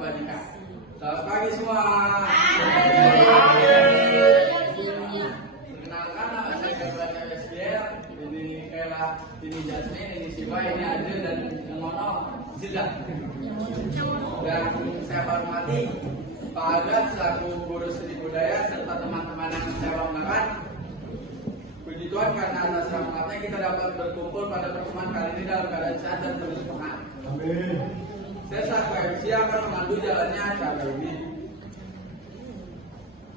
kebajikan. Selamat pagi semua. Perkenalkan, nama saya Gabriel SDR. Ini Kayla, ini Jasmine, ini Siva, ini Adil, dan yang Mono Zilda. Dan saya hormati Pak Agat selaku guru seni budaya serta teman-teman yang saya banggakan. Puji Tuhan karena atas rahmatnya kita dapat berkumpul pada pertemuan kali ini dalam keadaan sehat dan penuh semangat. Amin. Saya selaku MC akan memandu jalannya acara ini.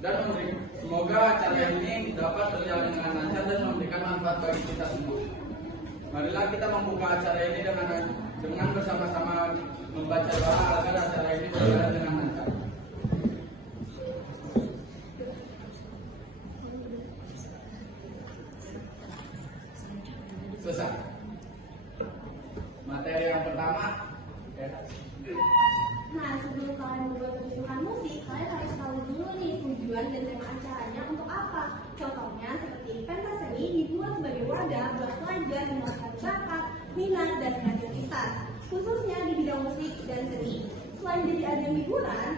Dan semoga acara ini dapat berjalan dengan lancar dan memberikan manfaat bagi kita semua. Marilah kita membuka acara ini dengan bersama-sama membaca doa agar acara ini berjalan dengan lancar. Selesai. Materi yang pertama. Nah, sebelum kalian membuat pertunjukan musik, kalian harus tahu dulu nih tujuan dan tema acaranya untuk apa. Contohnya seperti pentas seni dibuat sebagai wadah buat pelajar menemukan bakat, minat, dan kreativitas, khususnya di bidang musik dan seni. Selain jadi ajang hiburan,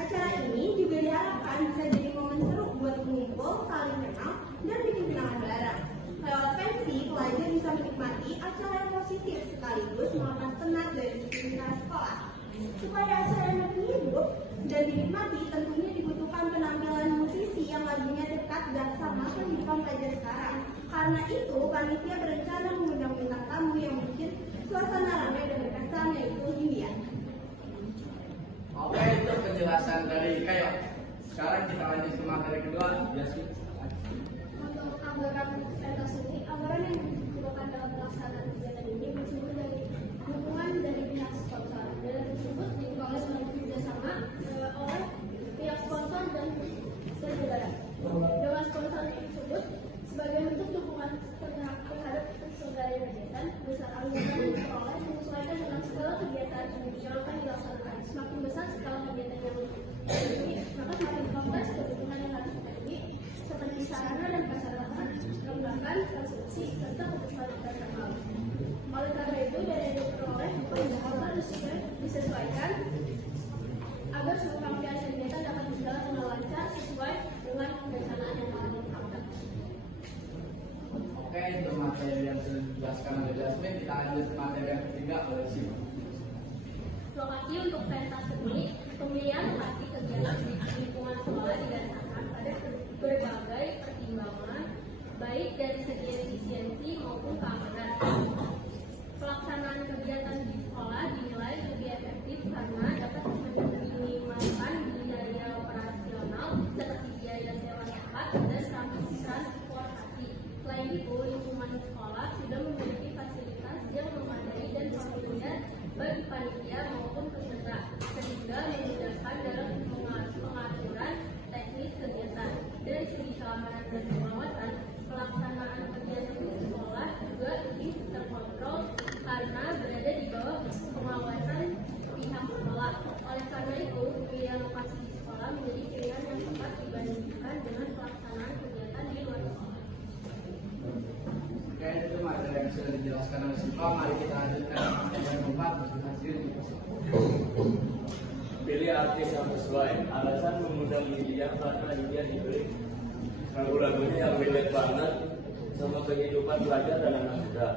acara ini juga diharapkan bisa jadi momen seru buat mengumpul, saling kenal, dan bikin kenangan bareng. Lewat pensi, pelajar bisa menikmati acara yang positif sekaligus melepas penat dari rutinitas sekolah. Supaya acara makin hidup dan dinikmati, tentunya dibutuhkan penampilan musisi yang lagunya dekat dan sama kehidupan pelajar sekarang. Karena itu, panitia berencana mengundang bintang tamu yang bikin suasana ramai dan berkesan, yaitu Hindia. Oke, itu penjelasan dari Kayo. Sekarang kita lanjut ke materi kedua, Jasmine. Untuk anggaran pentas ini, anggaran yang dibutuhkan dalam pelaksanaan kegiatan ini bersumber dari dukungan dari pihak sponsor. Dana tersebut diperoleh melalui kerjasama oleh pihak sponsor dan negara. Dengan sponsor tersebut, sebagai bentuk dukungan terhadap penyelenggaraan kegiatan, besar anggaran yang diperoleh menyesuaikan dengan skala kegiatan yang akan dilaksanakan. Semakin besar skala kegiatan yang dipenuhi, maka semakin kompleks kebutuhan yang harus dipenuhi, seperti sarana dan prasarana, lembaga, konstruksi, serta kebutuhan internal. Oleh karena itu, dana yang diperoleh harus disesuaikan agar semua rangkaian kegiatan dapat berjalan dengan lancar sesuai dengan perencanaan yang telah ditetapkan. Oke, itu materi yang sudah dijelaskan oleh Jasmine. Kita lanjut ke materi yang ketiga oleh Siva. Lokasi untuk pentas seni, pemilihan lokasi kegiatan di lingkungan sekolah didasarkan pada berbagai pertimbangan, baik dari segi efisiensi maupun keamanan. Pelaksanaan kegiatan di sekolah dinilai lebih efektif karena dapat meminimalkan biaya operasional seperti biaya sewa tempat dan transportasi. Selain itu, lingkungan sekolah sudah memiliki fasilitas yang memadai dan familiar bagi panitia maupun peserta, sehingga memudahkan dalam pengaturan teknis kegiatan. Dari segi keamanan dan pengawasan, pelaksanaan kegiatan di sekolah juga lebih terkontrol karena berada di bawah pengawasan pihak sekolah. Oleh karena itu, pilihan lokasi di sekolah menjadi pilihan yang tepat dibandingkan dengan pelaksanaan kegiatan di luar sekolah. Oke, itu materi yang sudah dijelaskan oleh Siva. Mari kita lanjutkan ke materi yang keempat. Pilih artis yang sesuai. Alasan mengundang Hindia karena Hindia dibeli lagu-lagunya yang relate banget sama kehidupan pelajar dan anak muda.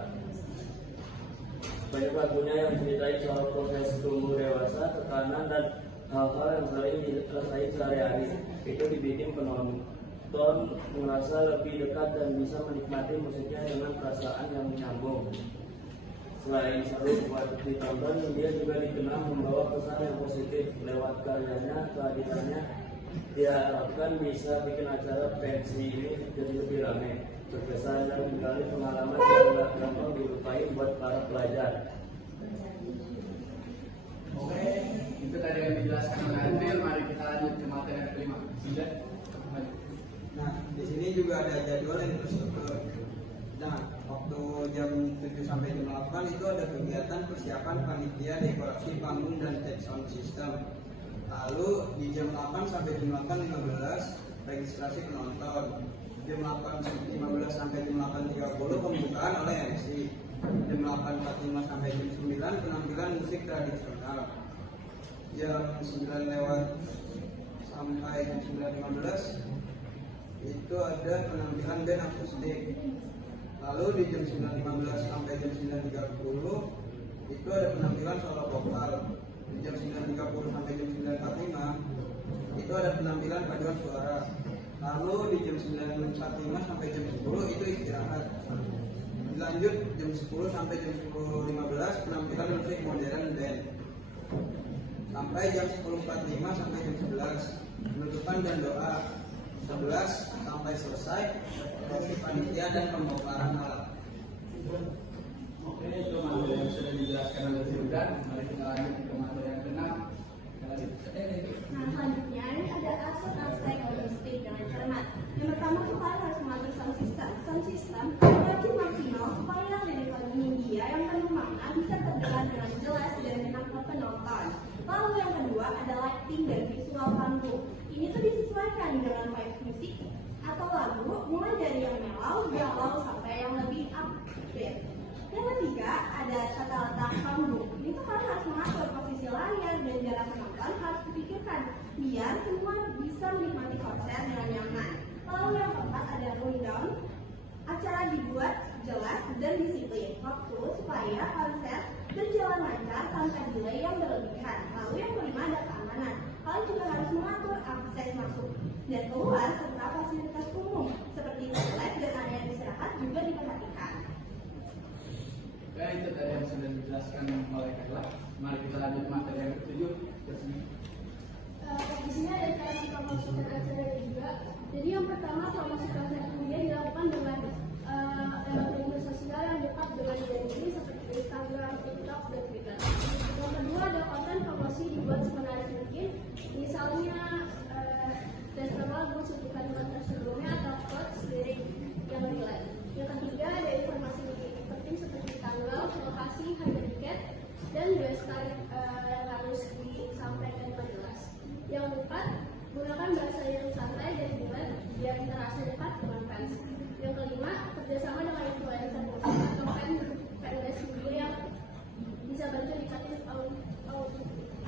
Banyak lagunya yang ceritain soal proses tumbuh dewasa, tekanan, dan hal-hal yang sering dirasain sehari-hari. Itu dibikin penonton merasa lebih dekat dan bisa menikmati musiknya dengan perasaan yang menyambung. Selain seru buat ditonton, dia juga dikenal membawa pesan yang positif lewat karyanya. Kehadirannya diharapkan bisa bikin acara pensi ini jadi lebih ramai, berkesan, dan menggali pengalaman yang gak gampang dilupain buat para pelajar. Oke, itu tadi yang dijelaskan oleh Adil. Mari kita lanjut ke materi yang kelima. Sudah? Nah, di sini juga ada jadwal yang terstruktur. Nah, waktu jam 7 sampai jam 8 itu ada kegiatan persiapan panitia dekorasi panggung dan sound system. Lalu di jam 8 sampai jam 8.15 registrasi penonton. Jam 8.15 sampai jam 8.30 pembukaan oleh MC. Jam 8.45 sampai jam 9 penampilan musik tradisional. jam 9 lewat sampai jam 9.15 itu ada penampilan band akustik. Lalu di jam 9.15 sampai jam 9.30 itu ada penampilan solo vokal. Di jam 9.30 sampai jam 9.45 itu ada penampilan paduan suara. Lalu di jam 9.45 sampai jam 10 itu istirahat. Lanjut jam 10 sampai jam 10.15 penampilan musik modern band. Sampai jam 10.45 sampai jam 11 penutupan dan doa. 11 sampai selesai prosesi panitia dan pembongkaran alat. Oke, itu materi yang sudah dijelaskan oleh Zudan. Mari kita lanjut ke materi yang keenam. Nah, selanjutnya ini ada aspek logistik dengan cermat. Yang pertama tuh kalian harus mengatur sound system. Sound system wajib maksimal supaya delivery media yang penuh makna bisa terdengar dengan jelas dan menangkap penonton. Lalu yang kedua ada lighting dan visual panggung. Ini tuh disesuaikan dengan vibes musik atau lagu, mulai dari yang mellow, galau sampai yang lebih upbeat. Yang ketiga ada tata letak panggung. Ini tuh kalian harus mengatur posisi layar dan jarak penonton harus dipikirkan biar semua bisa menikmati konser dengan nyaman. Lalu yang keempat ada rundown. Acara dibuat jelas dan disiplin waktu supaya konser berjalan lancar tanpa delay yang berlebihan. Lalu yang kelima ada keamanan. Kalian juga harus mengatur akses masuk dan keluar serta fasilitas umum seperti toilet dan area istirahat juga diperhatikan. Ya, itu tadi yang sudah dijelaskan oleh Kayla. Mari kita lanjut materi yang ketujuh. Di sini ada cara mempromosikan acara juga. Jadi yang pertama promosi konser media dilakukan dengan lewat media sosial yang dekat dengan diri seperti Instagram, TikTok, dan Twitter. Yang kedua ada konten promosi dibuat semenarik mungkin, misalnya teaser lagu, cuplikan konser sebelumnya atau quotes lirik yang relate. Yang ketiga ada informasi penting seperti tanggal, lokasi, harga tiket, dan website yang harus disampaikan dengan jelas. Yang keempat, gunakan bahasa yang santai dan ringan biar terasa dekat dengan fans. Yang kelima, kerjasama dengan influencer musik atau fanbase sendiri yang bisa bantu ningkatin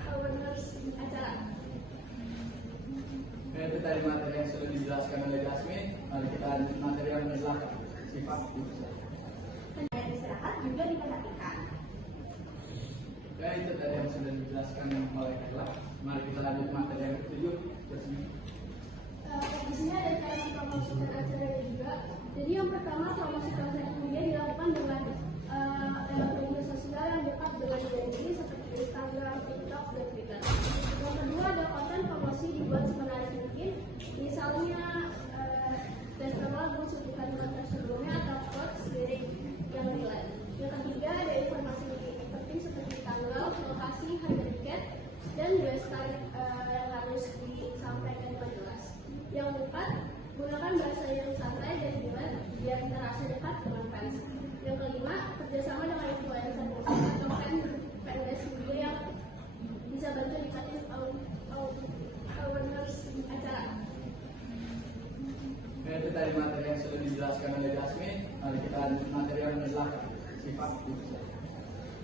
awareness acara. Itu tadi materi yang sudah dijelaskan oleh Jasmine. Mari kita lanjut materi yang ke-8. Sifat Dan istirahat juga diperhatikan. Ya, itu tadi yang sudah dijelaskan oleh Kayla. Mari kita lanjut materi yang ke-7. Di sini ada cara mempromosikan acara juga. Jadi yang pertama promosi konser media dilakukan dengan lewat media sosial yang dekat dengan diri seperti Instagram, TikTok, dan Twitter. Yang kedua ada konten promosi dibuat semenarik mungkin, misalnya teaser lagu, cuplikan konser sebelumnya atau quotes lirik yang relate. Yang ketiga ada informasi penting seperti tanggal, lokasi, harga tiket, dan website yang harus disampaikan dengan jelas. Yang keempat, gunakan bahasa yang santai dan ringan biar terasa dekat dengan fans. Yang kelima, kerjasama dengan influencer musik atau fanbase sendiri yang bisa bantu ningkatin awareness acara. Itu tadi materi yang sudah dijelaskan oleh Jasmine. Mari kita lanjut materi yang ke-8. Sifat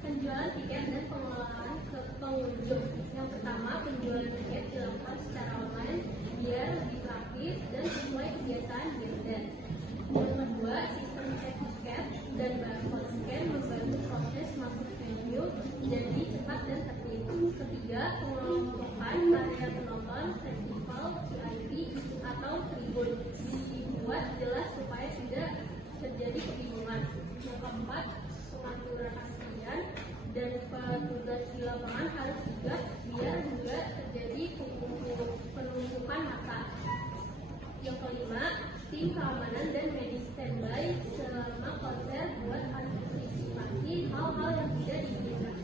Penjualan tiket dan pengelolaan ke pengunjung. Yang pertama, penjualan tiket dilakukan secara online biar lebih praktis dan sesuai kebiasaan brand. Yang kedua, sistem cek tiket dan barcode scan membantu proses masuk venue jadi cepat dan tertib. Ketiga, pengelompokan area penonton, festival, VIP atau tribun dibuat jelas supaya tidak terjadi kebingungan. Yang keempat, pengaturan antrian dan petugas di lapangan harus juga biar juga terjadi penumpukan massa. Yang kelima, tim keamanan dan medis standby selama konser buat antisipasi hal-hal yang tidak diinginkan.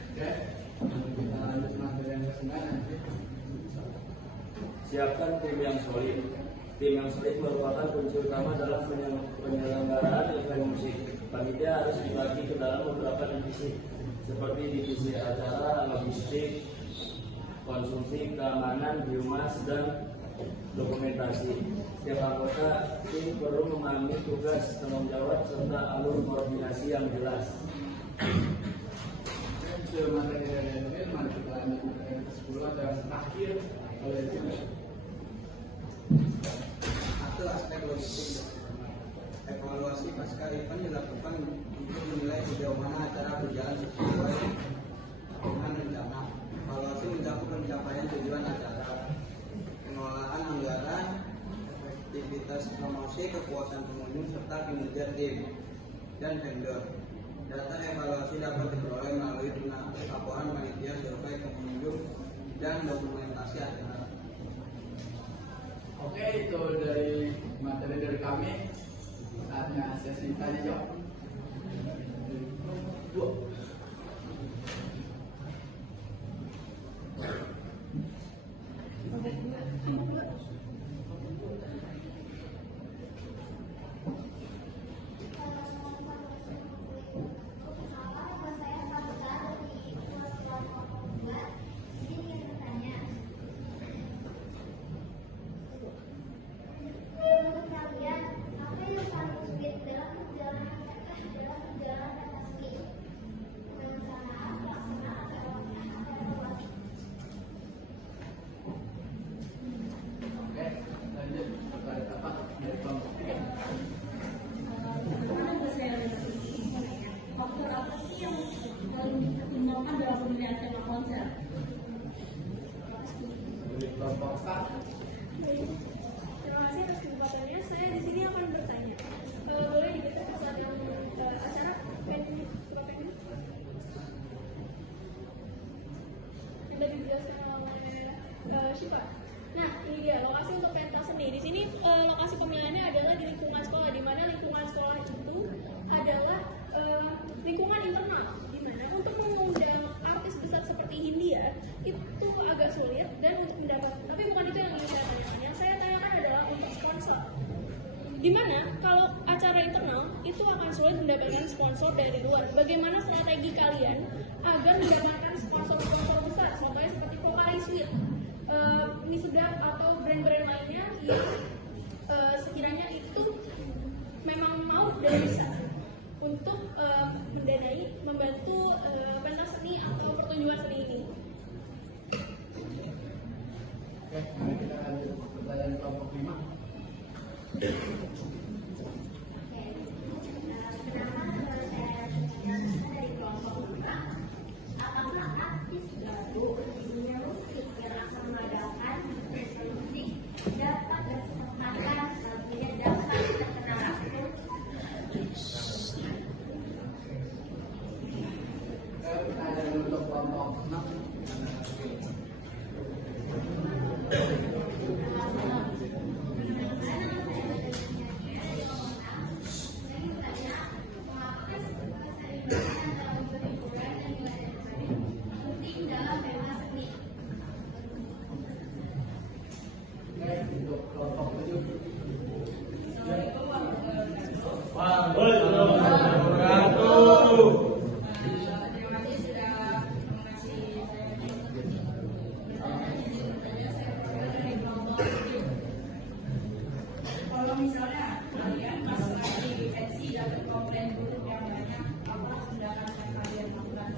Oke, kita lanjut materi yang ke-9 nanti. Siapkan tim yang solid. Tim yang solid merupakan kunci utama dalam penyelenggaraan event musik. Panitia harus dibagi ke dalam beberapa divisi, seperti divisi acara, logistik, konsumsi, keamanan, humas, dan dokumentasi. Setiap anggota tim perlu memahami tugas, tanggung jawab, serta alur koordinasi yang jelas. Itu materi dari Jasmine. Mari kita terakhir oleh juga. Satu aspek logistik. Evaluasi pasca event dilakukan untuk menilai sejauh mana acara berjalan sesuai dengan rencana. Evaluasi mencakup pencapaian tujuan acara, pengelolaan anggaran, efektivitas promosi, kepuasan pengunjung, serta kinerja tim dan vendor. Data evaluasi dapat diperoleh melalui laporan panitia, survei pengunjung, dan dokumentasi acara. Oke, itu dari materi dari kami. Saatnya sesi tanya jawab. Menurut kalian, apa yang paling sulit dalam perjalanan pentas seni? Perencanaan, pelaksanaan, atau evaluasi? Oke, lanjut kepada apa dari kelompok 3. Faktor apa sih yang paling dipertimbangkan dalam pemilihan tema konser? Dari kelompok 4. Terima kasih atas kesempatannya. Saya di sini akan bertanya. Boleh digeser ke slide yang acara pending. Yang tadi dijelaskan oleh Syifa. Nah, ini dia lokasi untuk pentas seni. Di sini lokasi pemilihannya adalah di lingkungan sekolah, di mana lingkungan sekolah itu adalah lingkungan internal, di mana untuk mengundang artis besar seperti Hindia itu agak sulit dan untuk mendapat. Tapi bukan itu yang ingin saya tanyakan. Yang saya tanyakan adalah untuk sponsor. Di mana kalau acara internal itu akan sulit mendapatkan sponsor dari luar. Bagaimana strategi kalian agar mendapatkan sponsor-sponsor besar, contohnya seperti Pocari Sweat, Niseda atau brand-brand lainnya yang sekiranya itu memang mau dan bisa untuk mendanai, membantu pentas seni atau pertunjukan seni ini. Oke, mari kita lanjut pertanyaan kelompok 5. Kenapa saya dari kelompok 4? Apakah artis baru di dunia musik yang akan mengadakan konser musik dapat berkesempatan punya dapat terkenal langsung? Pertanyaan untuk kelompok 6. Oke, untuk kelompok 7. Terima kasih sudah mengasih saya dari kelompok 7. Kalau misalnya kalian pas lagi pensi dapat komplain buruk yang banyak, apa tindakan yang kalian lakukan?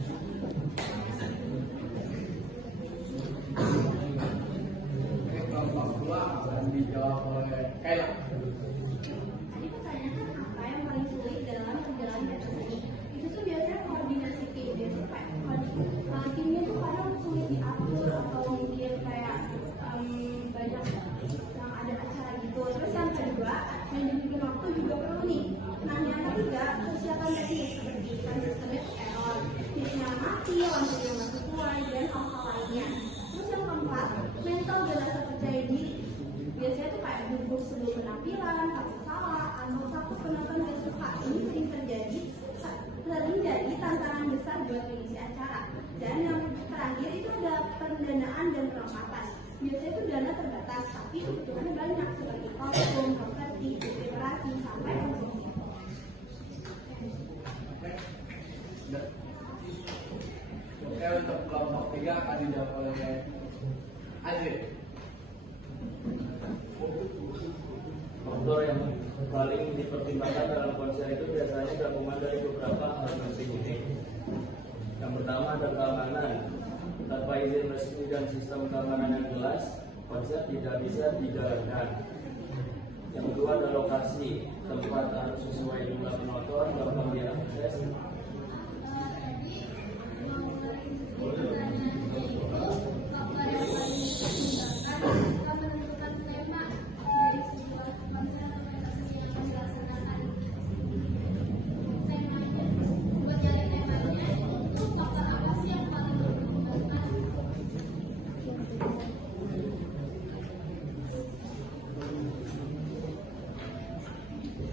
Oke, kelompok 2 akan dijawab oleh Kayla. Tadi pertanyaan apa yang paling sulit dalam perjalanan pentas seni? Itu tuh biasanya koordinasi tim, biasanya kayak timnya tuh kadang sulit diatur atau mungkin kayak banyak yang ada acara gitu. Terus yang kedua, manajemen waktu juga perlu nih. Nah yang ketiga, persiapan teknis seperti kan sistemnya tuh error, listriknya mati, lampunya nggak sesuai, dan hal-hal lainnya. Terus yang keempat, mental dan rasa percaya diri. Biasanya tuh kayak gugup sebelum penampilan, takut salah, atau takut penonton gak suka. Ini sering jadi tantangan besar buat pengisi acara. Dan yang terakhir itu ada pendanaan dan perlengkapan. Biasanya itu dana terbatas, tapi kebutuhannya banyak seperti kostum, properti, dekorasi, sampai konsumsi. Oke, untuk kelompok 3 akan dijawab oleh Adri. Faktor yang paling dipertimbangkan dalam konser itu biasanya gabungan dari beberapa hal penting. Yang pertama ada keamanan. Tanpa izin resmi dan sistem keamanan yang jelas, konser tidak bisa dijalankan. Yang kedua ada lokasi, tempat harus sesuai jumlah penonton, gampang diakses.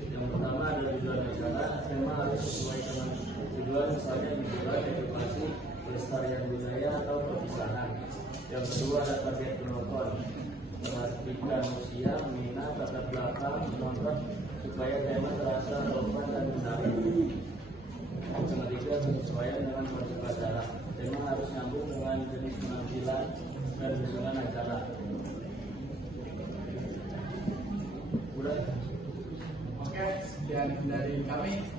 Yang pertama adalah tujuan acara, tema harus sesuai dengan tujuan, misalnya hiburan, edukasi, pelestarian budaya atau perpisahan. Yang kedua ada target penonton, perhatikan usia, minat, latar belakang penonton supaya tema terasa relevan dan menarik. Yang ketiga penyesuaian dengan konsep acara, tema harus nyambung dengan jenis penampilan dan usulan acara. Oke, sekian dari kami.